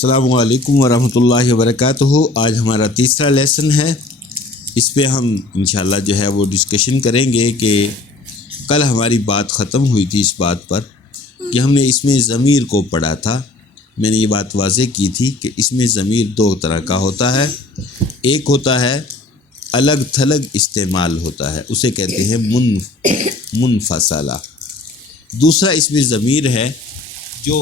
السلام علیکم ورحمۃ اللہ وبرکاتہ۔ آج ہمارا تیسرا لیسن ہے۔ اس پہ ہم انشاءاللہ جو ہے وہ ڈسکشن کریں گے کہ کل ہماری بات ختم ہوئی تھی اس بات پر کہ ہم نے اس میں ضمیر کو پڑھا تھا۔ میں نے یہ بات واضح کی تھی کہ اس میں ضمیر دو طرح کا ہوتا ہے۔ ایک ہوتا ہے الگ تھلگ استعمال ہوتا ہے، اسے کہتے ہیں منفصلہ۔ دوسرا اس میں ضمیر ہے جو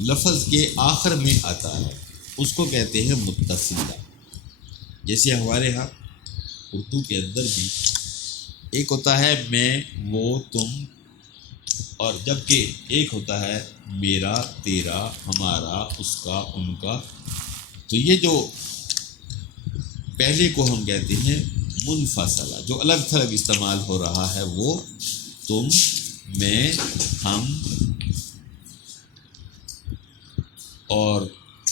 لفظ کے آخر میں آتا ہے، اس کو کہتے ہیں متصلہ۔ جیسے ہمارے ہاں اردو کے اندر بھی ایک ہوتا ہے میں، وہ، تم، اور جبکہ ایک ہوتا ہے میرا، تیرا، ہمارا، اس کا، ان کا۔ تو یہ جو پہلے کو ہم کہتے ہیں منفصلہ، جو الگ تھلگ استعمال ہو رہا ہے، وہ تم، میں، ہم، اور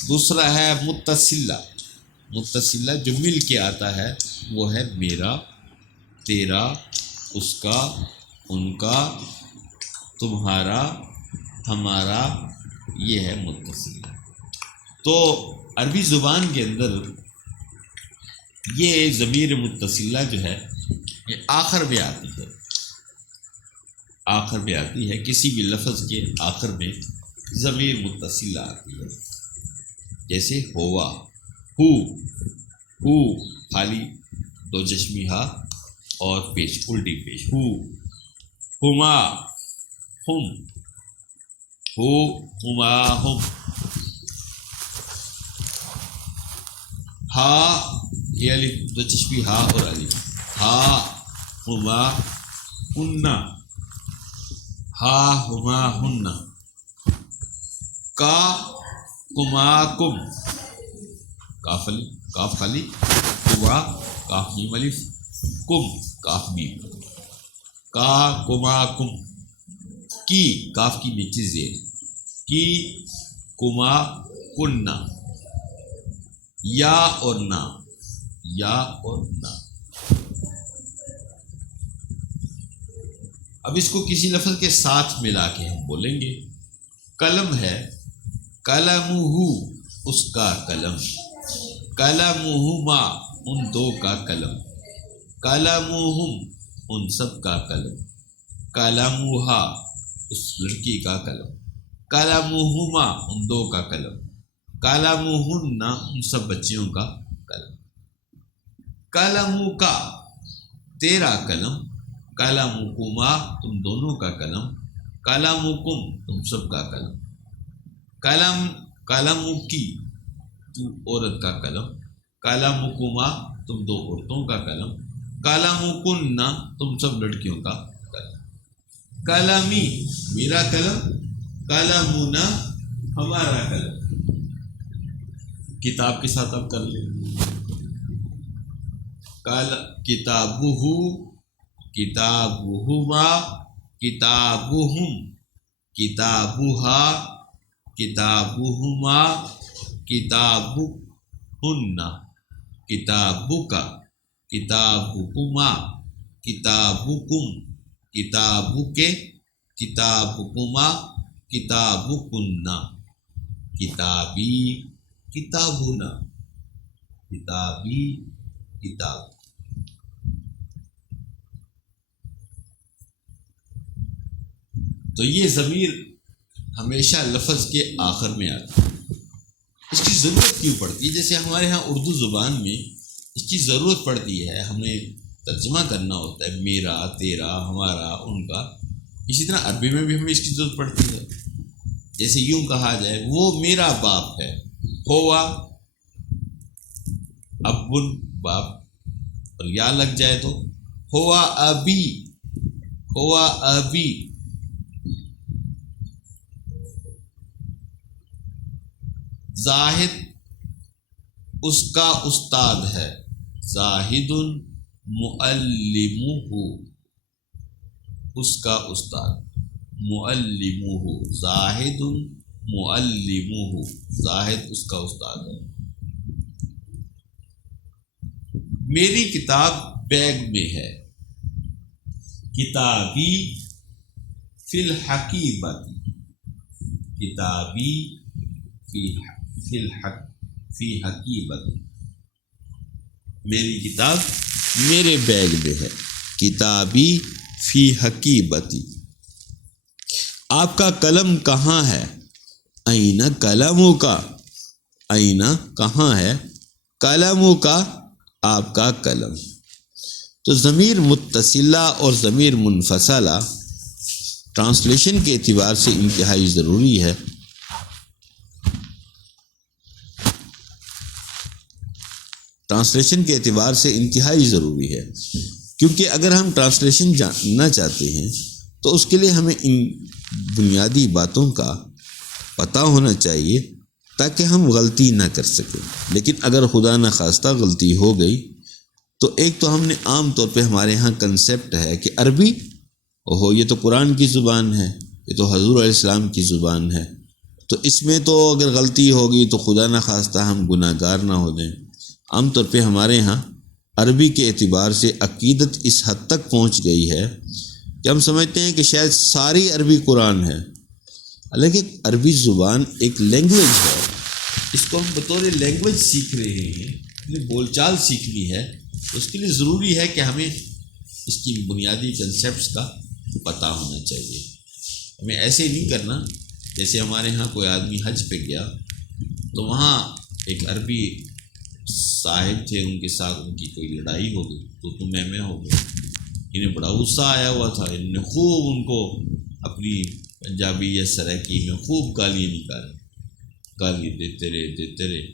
دوسرا ہے متصلہ۔ متصلہ جو مل کے آتا ہے وہ ہے میرا، تیرا، اس کا، ان کا، تمہارا، ہمارا، یہ ہے متصلہ۔ تو عربی زبان کے اندر یہ ضمیر متصلہ جو ہے یہ آخر میں آتی ہے، آخر میں آتی ہے، کسی بھی لفظ کے آخر میں ضمیر متصلہ آتی ہے۔ جیسے ہوا، ہو خالی دو چشمی ہا اور پیش، الٹی پیش، ہما، ہم، ہما، ہم، ہا، یہ الف دو چشمی ہا اور الف، ہا، ہما، ہن، ہا، ہما، ہن، کا، کما، کم، کاف خالی، کما، کاف میم الف، کم، کاف میم، کا، کما، کم، کی، کاف کی نیچے زیر، کی، کما، کننا، یا اور نا، یا اور نا۔ اب اس کو کسی لفظ کے ساتھ ملا کے ہم بولیں گے۔ قلم ہے، قلمہ، اس کا قلم، قلمہما، ان دو کا قلم، قلمہم، ان سب کا قلم، قلمہا، اس لڑکی کا قلم، قلمہما، ان دو کا قلم، قلمہن، ان سب بچیوں کا قلم، قلمک، تیرا قلم، قلمکما، تم دونوں کا قلم، قلمکم، تم سب کا قلم، قلمکی، تو عورت کا قلم، قلمکما، تم دو عورتوں کا قلم، قلمکن، تم سب لڑکیوں کا قلم، قلمی، میرا قلم، قلمنا، ہمارا قلم۔ کتاب کے ساتھ اب کر لیں، کتابہ، کتابہما، کتابہم، کتابہا، کتابہما، کتابہن، کتابک، کتابکما، کتابکم، کتابک، کتابکما، کتابکن، کتابی، کتابنا، کتابی، کتاب۔ تو یہ ضمیر ہمیشہ لفظ کے آخر میں آتا ہے۔ اس کی ضرورت کیوں پڑتی ہے؟ جیسے ہمارے ہاں اردو زبان میں اس کی ضرورت پڑتی ہے، ہمیں ترجمہ کرنا ہوتا ہے میرا، تیرا، ہمارا، ان کا۔ اسی طرح عربی میں بھی ہمیں اس کی ضرورت پڑتی ہے۔ جیسے یوں کہا جائے وہ میرا باپ ہے، ہوا، ابن، باپ، اور یا لگ جائے تو ہوا ابی، ہوا ابی۔ زاہد، اس کا استاد ہے، زاہد معلمہ، اس کا استاد، معلمہ، زاہد معلمہ، زاہد اس کا استاد ہے۔ میری کتاب بیگ میں ہے، کتابی فی الحقیبت، کتابی فی حقیبت، میری کتاب میرے بیگ میں ہے، کتابی فی حقیبتی، آپ کا قلم کہاں ہے؟ این قلموں کا، این کہاں ہے، قلموں کا آپ کا قلم۔ تو ضمیر متصلہ اور ضمیر منفصلہ ٹرانسلیشن کے اعتبار سے انتہائی ضروری ہے۔ ٹرانسلیشن کے اعتبار سے انتہائی ضروری ہے، کیونکہ اگر ہم ٹرانسلیشن جاننا چاہتے ہیں تو اس کے لیے ہمیں ان بنیادی باتوں کا پتہ ہونا چاہیے تاکہ ہم غلطی نہ کر سکیں۔ لیکن اگر خدا نخواستہ غلطی ہو گئی تو ایک تو ہم نے عام طور پہ ہمارے ہاں کنسیپٹ ہے کہ عربی یہ تو قرآن کی زبان ہے، یہ تو حضور علیہ السلام کی زبان ہے، تو اس میں تو اگر غلطی ہوگی تو خدا نخواستہ ہم گناہ گار نہ ہو جائیں۔ عام طور پہ ہمارے ہاں عربی کے اعتبار سے عقیدت اس حد تک پہنچ گئی ہے کہ ہم سمجھتے ہیں کہ شاید ساری عربی قرآن ہے، حالانکہ عربی زبان ایک لینگویج ہے، اس کو ہم بطور لینگویج سیکھ رہے ہیں، اپنی بول چال سیکھنی ہے، تو اس کے لیے ضروری ہے کہ ہمیں اس کی بنیادی کنسیپٹس کا پتہ ہونا چاہیے۔ ہمیں ایسے نہیں کرنا جیسے ہمارے ہاں کوئی آدمی حج پہ گیا تو وہاں ایک عربی صاحب تھے، ان کے ساتھ ان کی کوئی لڑائی ہو گئی تو میں ہو گئی، انہیں بڑا غصہ آیا ہوا تھا، انہوں نے خوب ان کو اپنی پنجابی یا سرائکی میں خوب گالیاں نکالی، گالی دیتے رہے۔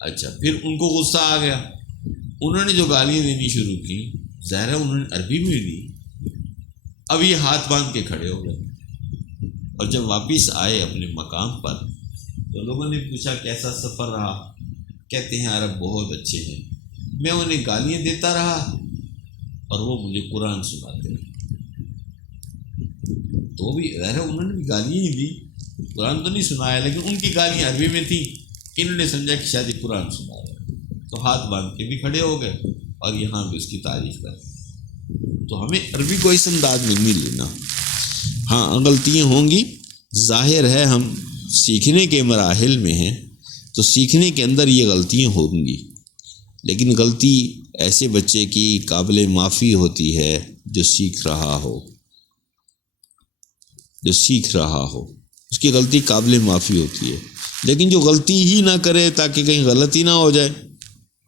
اچھا، پھر ان کو غصہ آ گیا، انہوں نے جو گالیاں دینی شروع کی، ظاہر ہے انہوں نے عربی میں دی، اب یہ ہاتھ باندھ کے کھڑے ہو گئے، اور جب واپس آئے اپنے مقام پر تو لوگوں نے پوچھا کیسا سفر رہا؟ کہتے ہیں عرب بہت اچھے ہیں، میں انہیں گالیاں دیتا رہا اور وہ مجھے قرآن سناتے رہے۔ تو بھی ظاہر ہے انہوں نے بھی گالیاں ہی دی، قرآن تو نہیں سنایا، لیکن ان کی گالیاں عربی میں تھیں، انہوں نے سمجھا کہ شاید قرآن سنا رہا ہے، تو ہاتھ باندھ کے بھی کھڑے ہو گئے اور یہاں بھی اس کی تعریف کر۔ تو ہمیں عربی کو اس انداز میں نہیں لینا۔ ہاں غلطیاں ہوں گی، ظاہر ہے ہم سیکھنے کے مراحل میں ہیں تو سیکھنے کے اندر یہ غلطیاں ہوں گی، لیکن غلطی ایسے بچے کی قابل معافی ہوتی ہے جو سیکھ رہا ہو، اس کی غلطی قابل معافی ہوتی ہے۔ لیکن جو غلطی ہی نہ کرے تاکہ کہیں غلطی نہ ہو جائے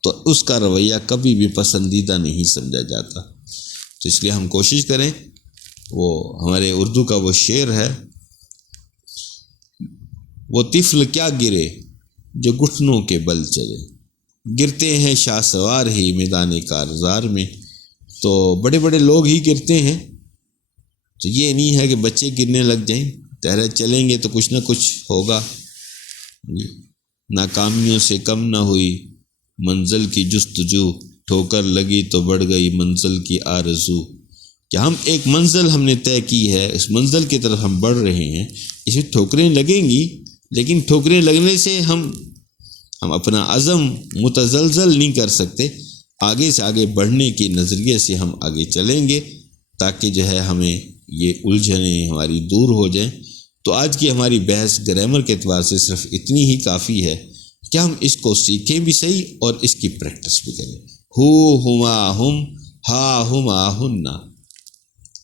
تو اس کا رویہ کبھی بھی پسندیدہ نہیں سمجھا جاتا۔ تو اس لیے ہم کوشش کریں، وہ ہمارے اردو کا وہ شعر ہے، وہ طفل کیا گرے جو گھٹنوں کے بل چلے، گرتے ہیں شاہ سوار ہی میدان کارزار میں۔ تو بڑے بڑے لوگ ہی گرتے ہیں، تو یہ نہیں ہے کہ بچے گرنے لگ جائیں، تیرے چلیں گے تو کچھ نہ کچھ ہوگا۔ ناکامیوں سے کم نہ ہوئی منزل کی جستجو، ٹھوکر لگی تو بڑھ گئی منزل کی آرزو۔ کہ ہم ایک منزل ہم نے طے کی ہے، اس منزل کی طرف ہم بڑھ رہے ہیں، اس میں ٹھوکریں لگیں گی، لیکن ٹھوکریں لگنے سے ہم اپنا عزم متزلزل نہیں کر سکتے، آگے سے آگے بڑھنے کے نظریے سے ہم آگے چلیں گے تاکہ جو ہے ہمیں یہ الجھنیں ہماری دور ہو جائیں۔ تو آج کی ہماری بحث گرامر کے اعتبار سے صرف اتنی ہی کافی ہے کہ ہم اس کو سیکھیں بھی صحیح اور اس کی پریکٹس بھی کریں۔ ہو، ہما، ہم، ہا، ہما، ہننا۔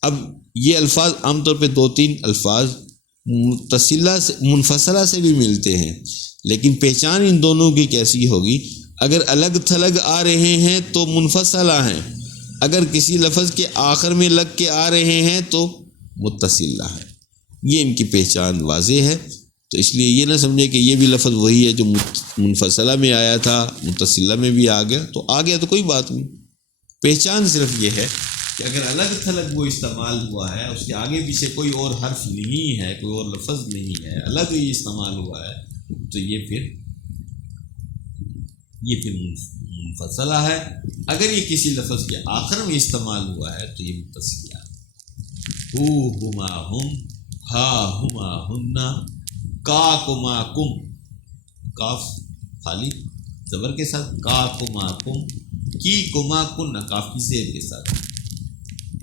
اب یہ الفاظ عام طور پہ 2-3 الفاظ متصلہ سے منفصلہ سے بھی ملتے ہیں، لیکن پہچان ان دونوں کی کیسی ہوگی؟ اگر الگ تھلگ آ رہے ہیں تو منفصلہ ہیں، اگر کسی لفظ کے آخر میں لگ کے آ رہے ہیں تو متصلہ ہیں۔ یہ ان کی پہچان واضح ہے، تو اس لیے یہ نہ سمجھے کہ یہ بھی لفظ وہی ہے جو منفصلہ میں آیا تھا متصلہ میں بھی آ گیا تو کوئی بات نہیں۔ پہچان صرف یہ ہے کہ اگر الگ تھلگ وہ استعمال ہوا ہے، اس کے آگے پیچھے کوئی اور حرف نہیں ہے، کوئی اور لفظ نہیں ہے، الگ ہی استعمال ہوا ہے، تو یہ پھر منفصلہ ہے۔ اگر یہ کسی لفظ کے آخر میں استعمال ہوا ہے تو یہ متصلہ ہے۔ ہو، ہما، ہم، ہا، ہما، ہننا، کا، کما، کم، کاف خالی زبر کے ساتھ، کا، کما، کم، کی، کما، کن، کاف کی زیر کے ساتھ،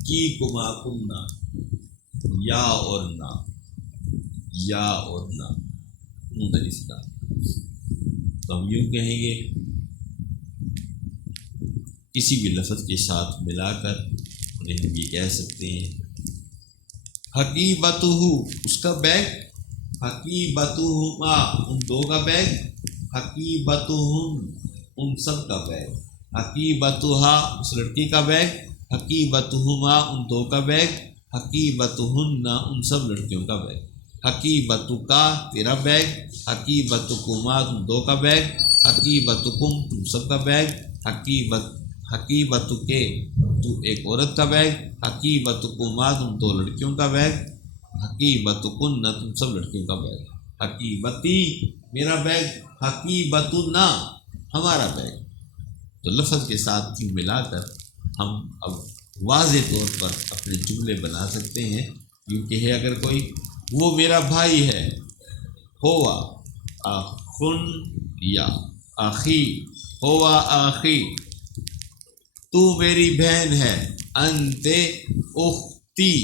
کی، کما، کننا، یا اور نا، یا اور نا، الف لام۔ تو ہم یوں کہیں گے، کسی بھی لفظ کے ساتھ ملا کر انہیں ہم یہ کہہ سکتے ہیں، حقیبتہ، اس کا بیگ، حقیبتہما، ان دو کا بیگ، حقیبتہم، ان سب کا بیگ، حقیبتہا، اس لڑکی کا بیگ، حقیبتہما، ان دو کا بیگ، حقیبتہن، ان سب لڑکیوں کا بیگ، حقیبتکا، تیرا بیگ، حقیبتکما، تم دو کا بیگ، حقیبتکم، تم سب کا بیگ، حقیبتکے، تو ایک عورت کا بیگ، حقیبتکما، تم دو لڑکیوں کا بیگ، حقیبتکن، تم سب لڑکیوں کا بیگ، حقیبتی، میرا بیگ، حقیبتنا، ہمارا بیگ۔ تو لفظ کے ساتھ ملا کر ہم اب واضح طور پر اپنے جملے بنا سکتے ہیں، کیونکہ ہے اگر کوئی، وہ میرا بھائی ہے، ہوا اخن یا آخی، ہوا آخی، تو میری بہن ہے، انت اختی،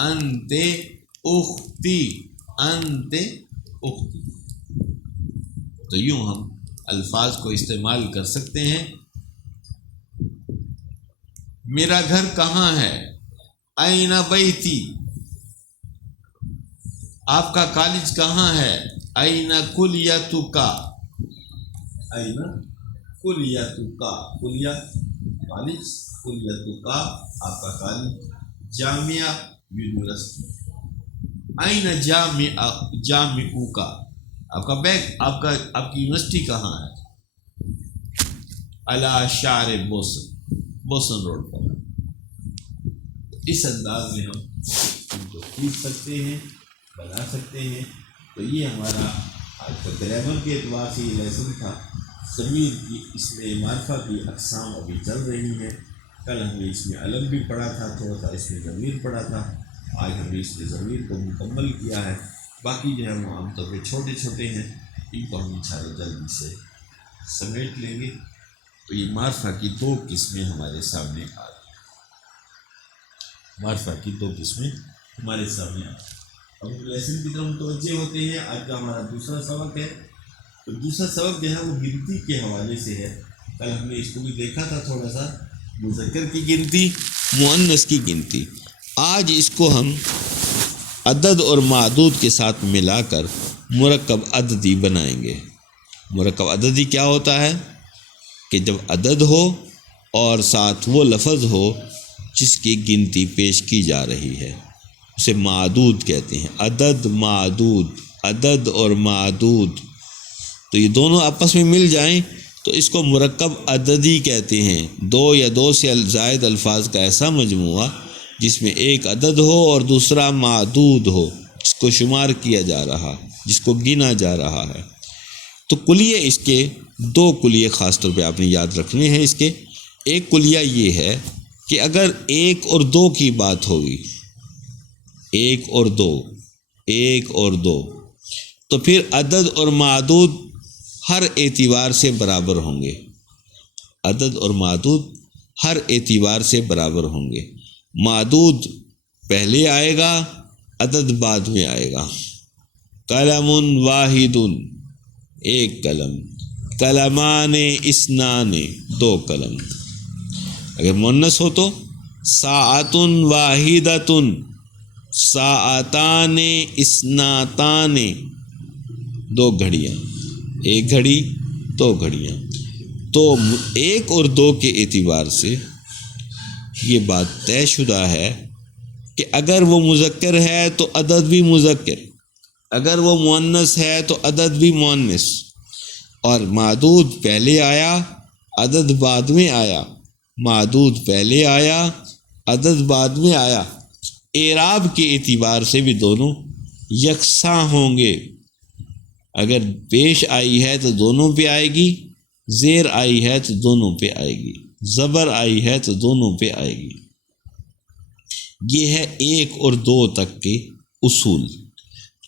انت اختی، انت اختی۔ تو یوں ہم الفاظ کو استعمال کر سکتے ہیں۔ میرا گھر کہاں ہے، این بیتی، آپ کا کالج کہاں ہے، این کلیتکا، این کلیتکا، کلیہ کالج، کلیتکا آپ کا کالج، جامعہ یونیورسٹی، این جامعوکا، آپ کا بیگ، آپ کی یونیورسٹی کہاں ہے، علی شارع بوسن روڈ پر۔ اس انداز میں ہم ان کو پوچھ سکتے ہیں، بنا سکتے ہیں۔ تو یہ ہمارا آج کا گرامر کے اعتبار سے یہ لیسن تھا۔ ضمیر کی اس میں معرفہ کی اقسام ابھی چل رہی ہیں۔ کل ہم نے اس میں علم بھی پڑھا تھا، تھوڑا سا اس میں ضمیر پڑھا تھا، آج ہم نے اس میں ضمیر کو مکمل کیا ہے۔ باقی جو ہے وہ عام طور پہ چھوٹے چھوٹے ہیں، ان کو ہم انشاءاللہ جلدی سے سمیٹ لیں گے۔ تو یہ معرفہ کی دو قسمیں ہمارے سامنے آ رہی ہیں، معرفہ کی دو قسمیں ہمارے سامنے آ رہی ہیں۔ اب لیسن کی طرف متوجہ ہوتے ہیں۔ آج کا ہمارا دوسرا سبق ہے۔ تو دوسرا سبق جو ہے وہ گنتی کے حوالے سے ہے۔ کل ہم نے اس کو بھی دیکھا تھا تھوڑا سا، مذکر کی گنتی، مؤنث کی گنتی۔ آج اس کو ہم عدد اور معدود کے ساتھ ملا کر مرکب عددی بنائیں گے۔ مرکب عددی کیا ہوتا ہے کہ جب عدد ہو اور ساتھ وہ لفظ ہو جس کی گنتی پیش کی جا رہی ہے، اسے معدود کہتے ہیں۔ عدد، معدود، عدد اور معدود، تو یہ دونوں آپس میں مل جائیں تو اس کو مرکب عددی کہتے ہیں۔ دو یا دو سے زائد الفاظ کا ایسا مجموعہ جس میں ایک عدد ہو اور دوسرا معدود ہو، جس کو شمار کیا جا رہا، جس کو گنا جا رہا ہے۔ تو کلیے اس کے دو کلیے خاص طور پہ آپ نے یاد رکھنے ہیں۔ اس کے ایک کلیہ یہ ہے کہ اگر ایک اور دو کی بات ہوگی، ایک اور دو، ایک اور دو، تو پھر عدد اور معدود ہر اعتبار سے برابر ہوں گے۔ عدد اور معدود ہر اعتبار سے برابر ہوں گے۔ معدود پہلے آئے گا، عدد بعد میں آئے گا۔ قلم واحد، ایک قلم، قلمان اثنان، دو قلم۔ اگر مؤنث ہو تو ساعۃ واحدۃ، ساعتان اثنتان، دو گھڑیاں، ایک گھڑی، دو گھڑیاں۔ تو ایک اور دو کے اعتبار سے یہ بات طے شدہ ہے کہ اگر وہ مذکر ہے تو عدد بھی مذکر، اگر وہ مؤنث ہے تو عدد بھی مؤنث، اور معدود پہلے آیا، عدد بعد میں آیا، معدود پہلے آیا، عدد بعد میں آیا، اعراب کے اعتبار سے بھی دونوں یکساں ہوں گے۔ اگر پیش آئی ہے تو دونوں پہ آئے گی، زیر آئی ہے تو دونوں پہ آئے گی، زبر آئی ہے تو دونوں پہ آئے گی۔ یہ ہے ایک اور دو تک کے اصول۔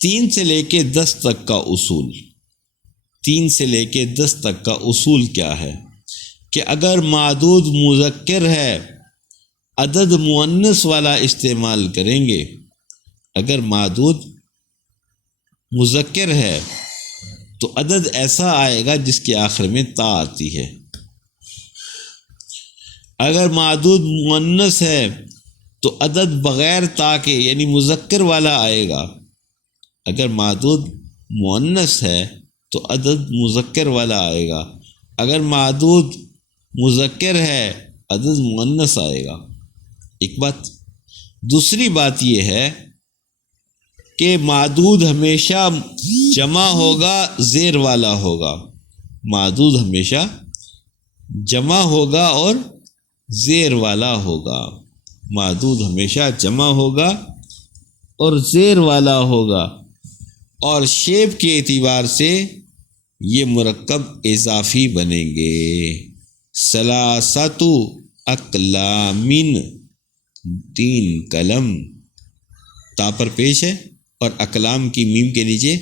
3 سے لے کے 10 تک کا اصول، 3 سے لے کے 10 تک کا اصول کیا ہے کہ اگر معدود مذکر ہے عدد مؤنث والا استعمال کریں گے۔ اگر معدود مذکر ہے تو عدد ایسا آئے گا جس کے آخر میں تا آتی ہے۔ اگر معدود مؤنث ہے تو عدد بغیر تا کے یعنی مذکر والا آئے گا۔ اگر معدود مؤنث ہے تو عدد مذکر والا آئے گا، اگر معدود مذکر ہے عدد مؤنث آئے گا۔ ایک بات۔ دوسری بات یہ ہے کہ معدود ہمیشہ جمع ہوگا، زیر والا ہوگا۔ معدود ہمیشہ جمع ہوگا اور زیر والا ہوگا۔ معدود ہمیشہ جمع ہوگا اور زیر والا ہوگا، اور شیپ کے اعتبار سے یہ مرکب اضافی بنیں گے۔ ثلاثۃ اقلام، 3 قلم، تا پر پیش ہے اور اقلام کی میم کے نیچے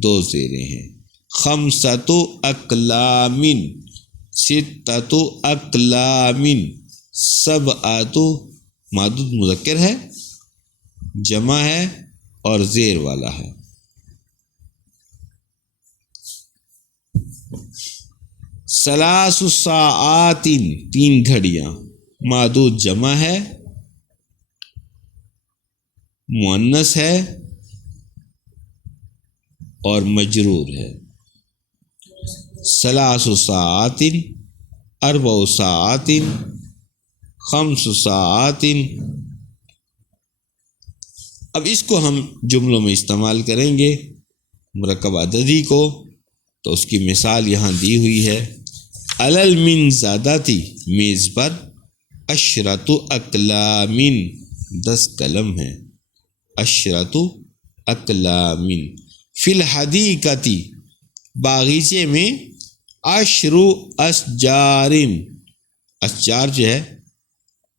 2 زیریں ہیں۔ خمسۃ اقلام، 6 اقلام، سبعۃ، معدود مذکر ہے، جمع ہے اور زیر والا ہے۔ ثلاث ساعات، 3 گھڑیاں، معدود جمع ہے، مؤنث ہے اور مجرور ہے۔ ثلاث ساعات، 4 ساعات، 5 ساعات۔ اب اس کو ہم جملوں میں استعمال کریں گے مرکب عددی کو، تو اس کی مثال یہاں دی ہوئی ہے۔ علی المنضدۃ، میز پر، 10 اقلام، 10 قلم ہیں، 10 اقلام۔ فی الحدیقۃ، باغیچے میں، 10 اشجار، اشجار جو ہے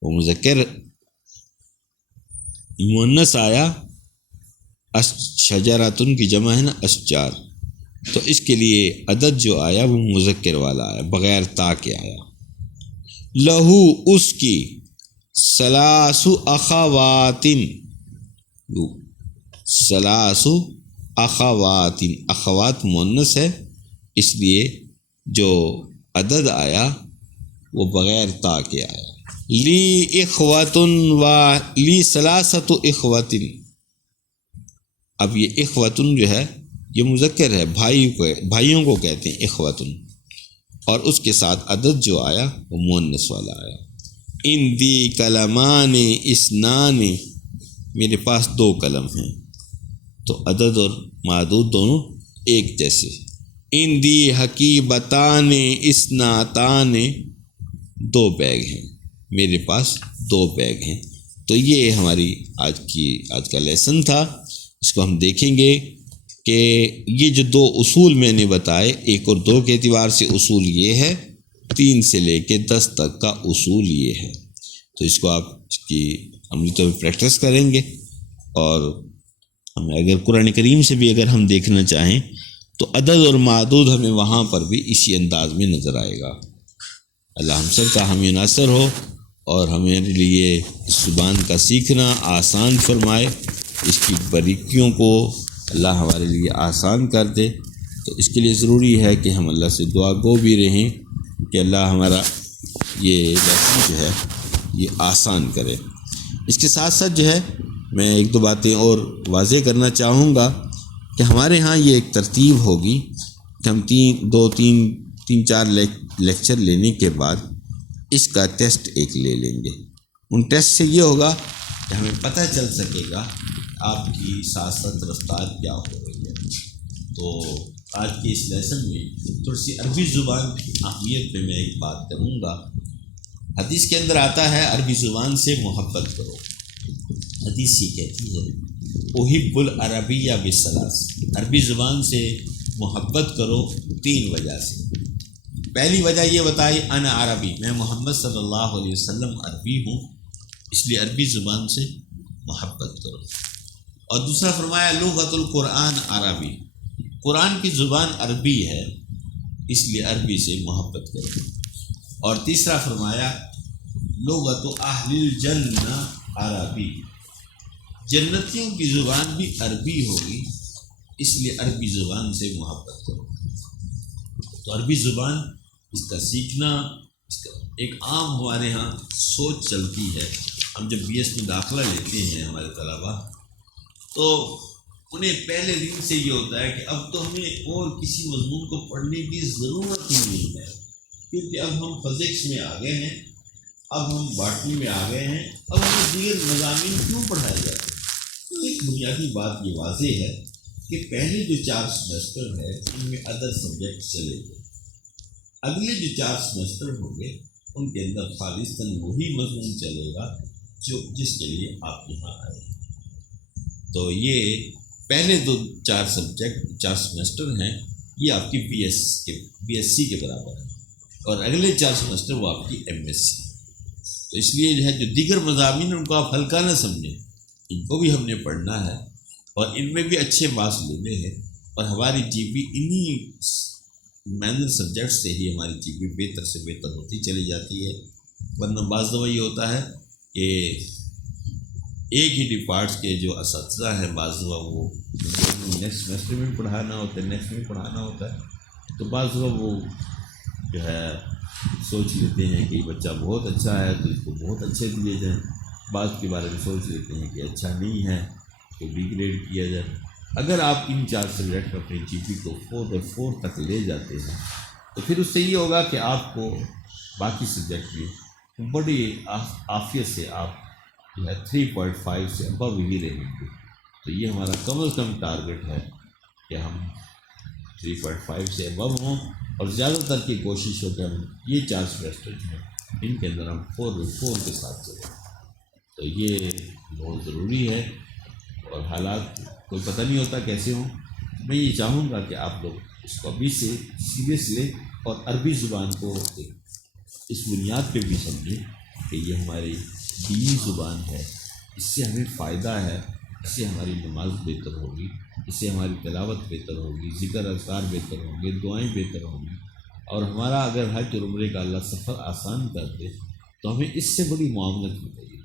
وہ مذکر مؤنث آیا، شجراتن کی جمع ہے نا اشجار، تو اس کے لیے عدد جو آیا وہ مذکر والا آیا، بغیر تا کے آیا۔ لہو، اس کی، 3 اخوات، 3 اخوات، اخوات مؤنث ہے، اس لیے جو عدد آیا وہ بغیر تا کے آیا۔ لی اخوۃ و لی 3 اخوۃ، اب یہ اخوۃن جو ہے یہ مذکر ہے، بھائیوں کو کہتے ہیں اخوۃن، اور اس کے ساتھ عدد جو آیا وہ مؤنث والا آیا۔ عندی قلمان اثنان، میرے پاس 2 قلم ہیں، تو عدد اور معدود دونوں ایک جیسے۔ عندی حقیبتان اثنتان، 2 بیگ ہیں، میرے پاس 2 بیگ ہیں۔ تو یہ ہماری آج کا لیسن تھا، اس کو ہم دیکھیں گے کہ یہ جو 2 اصول میں نے بتائے، 1 اور 2 کے اعتبار سے اصول یہ ہے، 3 سے لے کے 10 تک کا اصول یہ ہے۔ تو اس کو آپ اس کی عملی طور پہ پریکٹس کریں گے، اور ہمیں اگر قرآن کریم سے بھی اگر ہم دیکھنا چاہیں تو عدد اور معدود ہمیں وہاں پر بھی اسی انداز میں نظر آئے گا۔ اللہ ہم سب کا حامی ناصر ہو، اور ہمارے لیے اس زبان کا سیکھنا آسان فرمائے، اس کی باریکیوں کو اللہ ہمارے لیے آسان کر دے۔ تو اس کے لیے ضروری ہے کہ ہم اللہ سے دعا گو بھی رہیں کہ اللہ ہمارا یہ لیسن جو ہے یہ آسان کرے۔ اس کے ساتھ ساتھ جو ہے میں 1-2 باتیں اور واضح کرنا چاہوں گا کہ ہمارے ہاں یہ ایک ترتیب ہوگی کہ ہم 3-4 لیکچر لینے کے بعد اس کا ٹیسٹ ایک لے لیں گے۔ ان ٹیسٹ سے یہ ہوگا کہ ہمیں پتہ چل سکے گا آپ کی سیاست رفتار کیا ہو رہی ہے۔ تو آج کے اس لیسن میں تھوڑی سی عربی زبان کی اہمیت پہ میں ایک بات کروں گا۔ حدیث کے اندر آتا ہے عربی زبان سے محبت کرو۔ حدیث یہ کہتی ہے احب العربیہ بثلاث، عربی زبان سے محبت کرو 3 وجہ سے۔ پہلی وجہ یہ بتائی انا عربی، میں محمد صلی اللہ علیہ وسلم عربی ہوں، اس لیے عربی زبان سے محبت کرو۔ اور دوسرا فرمایا لغت القرآن عربی، قرآن کی زبان عربی ہے، اس لیے عربی سے محبت کرو۔ اور تیسرا فرمایا لغت اہل الجنہ عربی، جنتیوں کی زبان بھی عربی ہوگی، اس لیے عربی زبان سے محبت کرو۔ تو عربی زبان اس کا سیکھنا اس کا ایک عام ہمارے ہاں سوچ چلتی ہے. ہم جب BS میں داخلہ لیتے ہیں ہمارے طلباء تو انہیں پہلے دن سے یہ ہوتا ہے کہ اب تو ہمیں اور کسی مضمون کو پڑھنے کی ضرورت ہی نہیں ہے، کیونکہ اب ہم فزکس میں آ گئے ہیں، اب ہم باٹنی میں آ گئے ہیں، اب ہمیں دیگر مضامین کیوں پڑھائے جاتے ہیں. تو ایک بنیادی بات یہ واضح ہے کہ پہلے جو 4 سیمسٹر ہے ان میں ادر سبجیکٹ چلے گئے، اگلے جو 4 سیمسٹر ہوں گے ان کے اندر خالصاً وہی مضمون چلے گا جو جس کے لیے آپ یہاں آئے ہیں. تو یہ پہلے 4 سبجیکٹ 4 سیمسٹر ہیں یہ آپ کی BSc کے برابر ہے، اور اگلے 4 سیمسٹر وہ آپ کی MSc. تو اس لیے جو ہے جو دیگر مضامین ان کو آپ ہلکا نہ سمجھیں، ان کو بھی ہم نے پڑھنا ہے اور ان میں بھی اچھے مارکس لینے ہیں، اور ہماری GP انہی مینر سبجیکٹ سے ہی ہماری GP بہتر سے بہتر ہوتی چلی جاتی ہے. ورنہ بعض دفعہ یہ ہوتا ہے کہ ایک ہی ڈپارٹس کے جو اساتذہ ہیں بعض دفعہ وہ نیکسٹ سیمسٹر میں پڑھانا ہوتا ہے، نیکسٹ میں پڑھانا ہوتا ہے، تو بعض دفعہ وہ جو ہے سوچ لیتے ہیں کہ بچہ بہت اچھا ہے تو اس کو بہت اچھے دیے جائیں، بعض کے بارے میں سوچ لیتے ہیں کہ اچھا نہیں ہے تو B گریڈ کیا جائے. اگر آپ ان 4 سبجیکٹ اپنی GP کو 4/4 تک لے جاتے ہیں تو پھر اس سے یہ ہوگا کہ آپ کو باقی سبجیکٹ بھی بڑی عافیت سے آپ جو ہے 3.5 سے ابو ہی رہیں گے. تو یہ ہمارا کم از کم ٹارگٹ ہے کہ ہم 3.5 سے ابو ہوں، اور زیادہ تر کی کوشش ہو کہ ہم یہ 4 سیمسٹر جو ہیں ان کے اندر ہم 4/4 کے ساتھ چلیں. تو یہ بہت ضروری ہے، اور حالات کوئی پتہ نہیں ہوتا کیسے ہوں. میں یہ چاہوں گا کہ آپ لوگ اس کو ابھی سے سیریس لیں اور عربی زبان کو اس بنیاد پہ بھی سمجھیں کہ یہ ہماری دینی زبان ہے، اس سے ہمیں فائدہ ہے، اس سے ہماری نماز بہتر ہوگی، اس سے ہماری تلاوت بہتر ہوگی، ذکر اذکار بہتر ہوں گے، دعائیں بہتر ہوں گی، اور ہمارا اگر حج اور عمرے کا اللہ سفر آسان کر دے تو ہمیں اس سے بڑی معاونت ملے گی.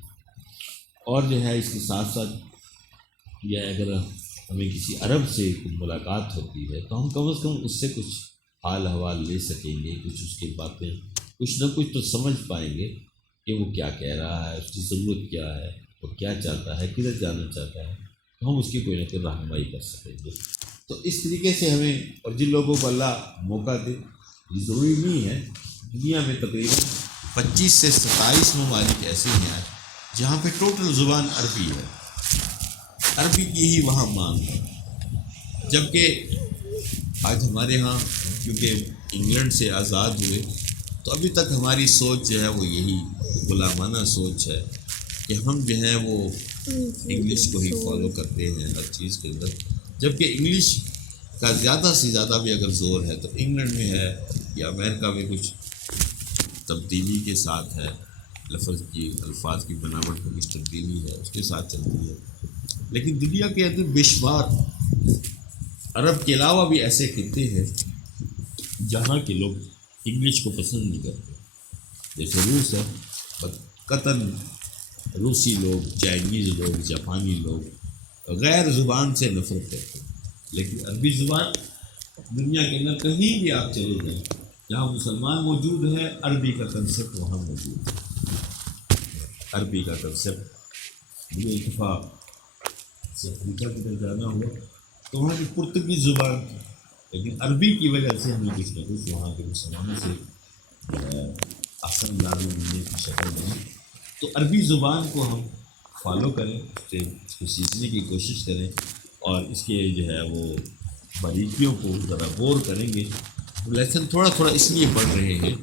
اور جو ہے اس کے ساتھ ساتھ یا اگر ہمیں کسی عرب سے ملاقات ہوتی ہے تو ہم کم از کم اس سے کچھ حال احوال لے سکیں گے، کچھ اس کی باتیں کچھ نہ کچھ تو سمجھ پائیں گے کہ وہ کیا کہہ رہا ہے، اس کی ضرورت کیا ہے، وہ کیا چاہتا ہے، کدھر جانا چاہتا ہے، تو ہم اس کی کوئی نہ کوئی رہنمائی کر سکیں گے. تو اس طریقے سے ہمیں، اور جن لوگوں کو اللہ موقع دے، یہ ضروری نہیں ہے، دنیا میں تقریباً 25 سے 27 ممالک ایسے ہیں جہاں پہ ٹوٹل زبان عربی ہے، عربی کی ہی وہاں مانگ ہے. جبکہ آج ہمارے ہاں کیونکہ انگلینڈ سے آزاد ہوئے تو ابھی تک ہماری سوچ جو ہے وہ یہی غلامانہ سوچ ہے کہ ہم جو ہے وہ انگلش کو ہی فالو کرتے ہیں ہر چیز کے اندر. جبکہ انگلش کا زیادہ سے زیادہ بھی اگر زور ہے تو انگلینڈ میں ہے یا امریکہ میں کچھ تبدیلی کے ساتھ ہے، لفظ کی الفاظ کی بناوٹ میں کچھ تبدیلی ہے اس کے ساتھ چلتی ہے. لیکن دنیا کے اندر بے شمار عرب کے علاوہ بھی ایسے خطے ہیں جہاں کے لوگ انگلش کو پسند نہیں کرتے. جیسے روس ہے، قطن روسی لوگ، چائنیز لوگ، جاپانی لوگ غیر زبان سے نفرت کرتے ہیں. لیکن عربی زبان دنیا کے اندر کہیں بھی آپ چلے جائیں جہاں مسلمان موجود ہے، عربی کا کنسیپٹ وہاں موجود ہے. عربی کا کنسیپٹ مجھے اتفاق سے افریقہ کی طرف جانا ہوا تو وہاں کی پرتگیز زبان تھی، لیکن عربی کی وجہ سے ہمیں کچھ نہ کچھ وہاں کے مسلمانوں سے احسن لازم ملنے کی شکل بنی. تو عربی زبان کو ہم فالو کریں، اس کو سیکھنے کی کوشش کریں، اور اس کے جو ہے وہ باریکیوں کو ذرا غور کریں گے. لیسن تھوڑا تھوڑا اس لیے پڑھ رہے ہیں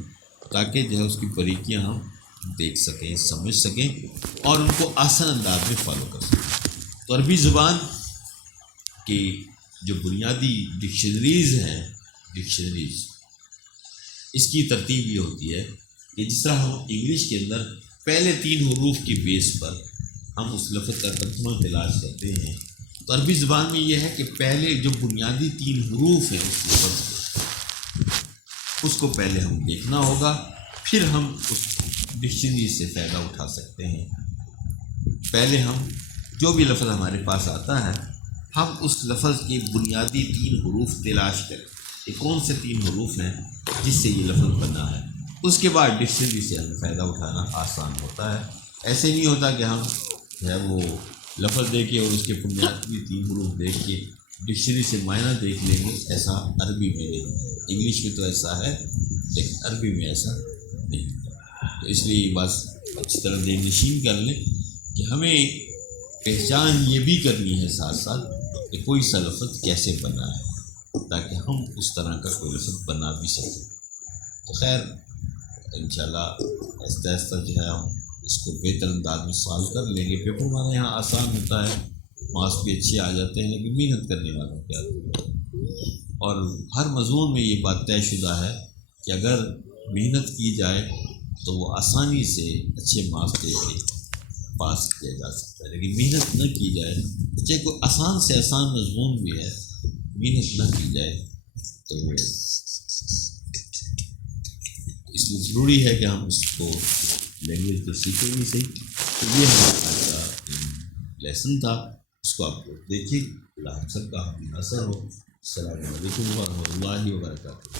تاکہ جو ہے اس کی باریکیاں ہم دیکھ سکیں، سمجھ سکیں اور ان کو آسان انداز میں فالو کر سکیں. تو عربی زبان کی جو بنیادی ڈکشنریز ہیں، ڈکشنریز اس کی ترتیب یہ ہوتی ہے کہ جس طرح ہم انگلش کے اندر پہلے 3 حروف کی بیس پر ہم اس لفظ کا ترجمہ تلاش کرتے ہیں، تو عربی زبان میں یہ ہے کہ پہلے جو بنیادی 3 حروف ہیں اس لفظ کے، اس کو پہلے ہم دیکھنا ہوگا، پھر ہم اس ڈکشنری سے فائدہ اٹھا سکتے ہیں. پہلے ہم جو بھی لفظ ہمارے پاس آتا ہے ہم اس لفظ کے بنیادی 3 حروف تلاش کریں. کہ کون سے 3 حروف ہیں جس سے یہ لفظ بنا ہے. اس کے بعد ڈکشنری سے ہمیں فائدہ اٹھانا آسان ہوتا ہے. ایسے نہیں ہوتا کہ ہم جو ہے وہ لفظ دیکھیں اور اس کے بنیادی 3 حروف دیکھ کے ڈکشنری سے معنی دیکھ لیں گے. ایسا عربی میں نہیں ہے. انگلش میں تو ایسا ہے لیکن عربی میں ایسا نہیں ہے. تو اس لیے بس اچھی طرح ذہن نشین کر لیں کہ ہمیں پہچان یہ بھی کرنی ہے ساتھ ساتھ کہ کوئی سا لفظ کیسے بنا ہے تاکہ ہم اس طرح کا کوئی لفظ بنا بھی سکیں. تو خیر انشاءاللہ آہستہ آہستہ جو ہے ہم اس کو بہتر انداز میں سالو کر لیں گے. پیپر ہمارے یہاں آسان ہوتا ہے, مارکس بھی اچھے آ جاتے ہیں, لیکن محنت کرنے والوں کے آتے ہیں. اور ہر مضمون میں یہ بات طے شدہ ہے کہ اگر محنت کی جائے تو وہ آسانی سے اچھے مارکس دے کے پاس کیا جا سکتا ہے. لیکن محنت نہ کی جائے, چاہے کوئی آسان سے آسان مضمون بھی ہے, محنت نہ کی جائے تو اس لیے ضروری ہے کہ ہم اس کو لینگویج کو سیکھیں بھی صحیح. تو یہ ہمارا آج کا لیسن تھا, اس کو آپ لوگ دیکھیں. اللہ ہم سب کا حامی ناصر ہو. السلام علیکم ورحمۃ اللہ وبرکاتہ.